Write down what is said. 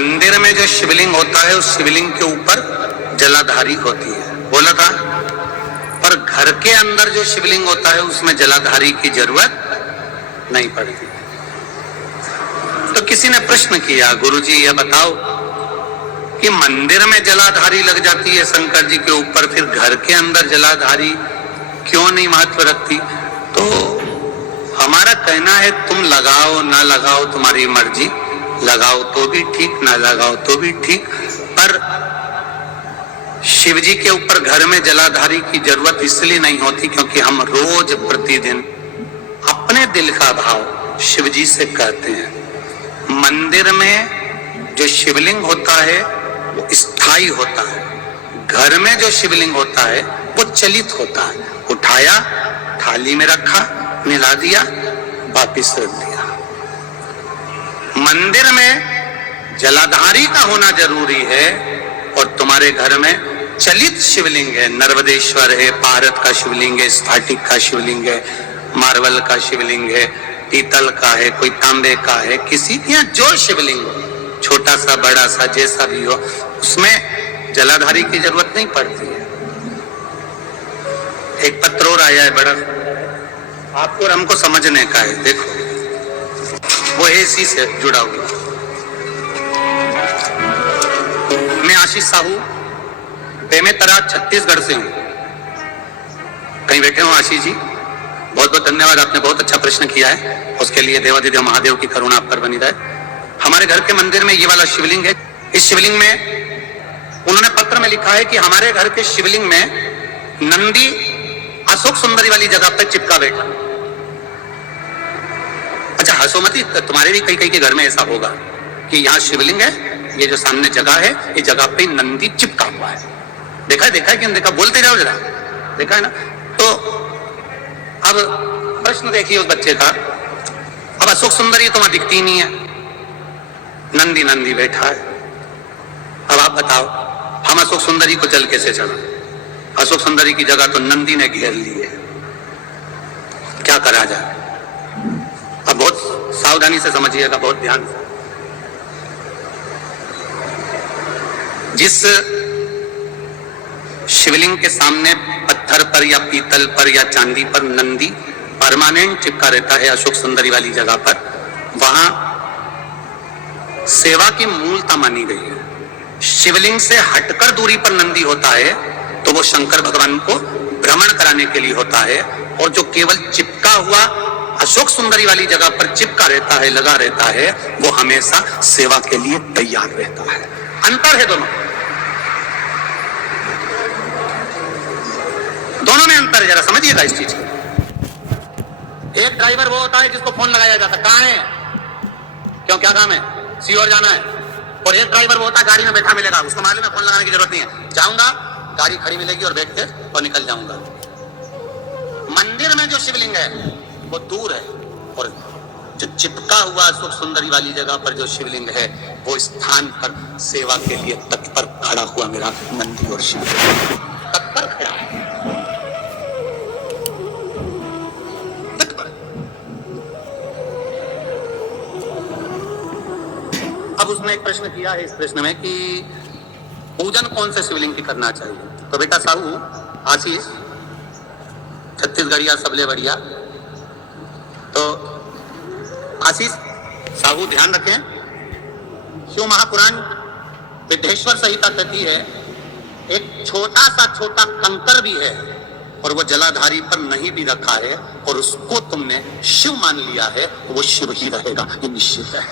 मंदिर में जो शिवलिंग होता है उस शिवलिंग के ऊपर जलाधारी होती है, बोला था। पर घर के अंदर जो शिवलिंग होता है उसमें जलाधारी की जरूरत नहीं पड़ती। तो किसी ने प्रश्न किया, गुरुजी यह बताओ कि मंदिर में जलाधारी लग जाती है शंकर जी के ऊपर, फिर घर के अंदर जलाधारी क्यों नहीं महत्व रखती? तो हमारा कहना है तुम लगाओ ना लगाओ तुम्हारी मर्जी, लगाओ तो भी ठीक ना लगाओ तो भी ठीक, पर शिव जी के ऊपर घर में जलाधारी की जरूरत इसलिए नहीं होती क्योंकि हम रोज प्रतिदिन अपने दिल का भाव शिव जी से कहते हैं। मंदिर में जो शिवलिंग होता है वो स्थायी होता है, घर में जो शिवलिंग होता है वो चलित होता है। उठाया, थाली में रखा, मिला दिया, वापिस रख दिया। मंदिर में जलाधारी का होना जरूरी है और तुम्हारे घर में चलित शिवलिंग है, नर्मदेश्वर है, भारत का शिवलिंग है, स्फटिक का शिवलिंग है, मार्बल का शिवलिंग है, पीतल का है, कोई तांबे का है, किसी के यहाँ जो शिवलिंग हो, छोटा सा बड़ा सा जैसा भी हो, उसमें जलाधारी की जरूरत नहीं पड़ती है। एक पत्र और आया है बड़ा, आपको और हमको समझने का है, देखो वो इसी से जुड़ा हुआ। मैं आशीष साहू बेमेतरा छत्तीसगढ़ से हूं। कहीं बैठे हो आशीष जी? बहुत बहुत धन्यवाद, आपने बहुत अच्छा प्रश्न किया है, उसके लिए देवाधिदेव महादेव की करुणा आप पर बनी रहे। हमारे घर के मंदिर में ये वाला शिवलिंग है। इस शिवलिंग में उन्होंने पत्र में लिखा है कि हमारे घर के शिवलिंग में नंदी अशोक सुंदरी वाली जगह पर चिपका बैठा। अच्छा हंसो मत, तुम्हारे भी कई कई के घर में ऐसा होगा कि यहाँ शिवलिंग है, ये जो सामने जगह है, ये जगह पे नंदी चिपका हुआ है। देखा है कि देखा? बोलते जाओ जरा, देखा है ना? तो अब प्रश्न देखिए उस बच्चे का, अब अशोक सुंदरी तो वहां दिखती नहीं है, नंदी नंदी बैठा है। अब आप बताओ हम अशोक सुंदरी को जल कैसे चढ़ा? अशोक सुंदरी की जगह तो नंदी ने घेर ली है, क्या करा जाए? अब बहुत सावधानी से समझिएगा, बहुत ध्यान से। जिस शिवलिंग के सामने पत्थर पर या पीतल पर या चांदी पर नंदी परमानेंट चिपका रहता है अशोक सुंदरी वाली जगह पर, वहां सेवा की मूलता मानी गई है। शिवलिंग से हटकर दूरी पर नंदी होता है तो वो शंकर भगवान को भ्रमण कराने के लिए होता है, और जो केवल चिपका हुआ अशोक सुंदरी वाली जगह पर चिपका रहता है, लगा रहता है, वो हमेशा सेवा के लिए तैयार रहता है। अंतर है दोनों में अंतर है, जरा समझिएगा इस चीज को। एक ड्राइवर वो होता है जिसको फोन लगाया जाता है, कहां है, क्यों, क्या काम है, सीओर जाना है। और एक ड्राइवर वो होता है गाड़ी में बैठा मिलेगा, उसको मालूम है फोन लगाने की जरूरत नहीं है, जाऊंगा गाड़ी खड़ी मिलेगी और बैठ के और निकल जाऊंगा। मंदिर में जो शिवलिंग है वो दूर है, और जो चिपका हुआ अशोक सुंदरी वाली जगह पर जो शिवलिंग है वो स्थान पर सेवा के लिए तत्पर खड़ा हुआ मेरा नंदी और शिव तत्पर खड़ा है। अब उसने एक प्रश्न किया है इस प्रश्न में कि पूजन कौन से शिवलिंग की करना चाहिए? तो बेटा साहू आशीष छत्तीसगढ़िया सबले बढ़िया, तो आशीष साहू ध्यान रखें, शिव महापुराण विद्येश्वर संहिता कहती है एक छोटा सा छोटा कंकर भी है और वो जलाधारी पर नहीं भी रखा है और उसको तुमने शिव मान लिया है, वो शिव ही रहेगा, ये निश्चित है।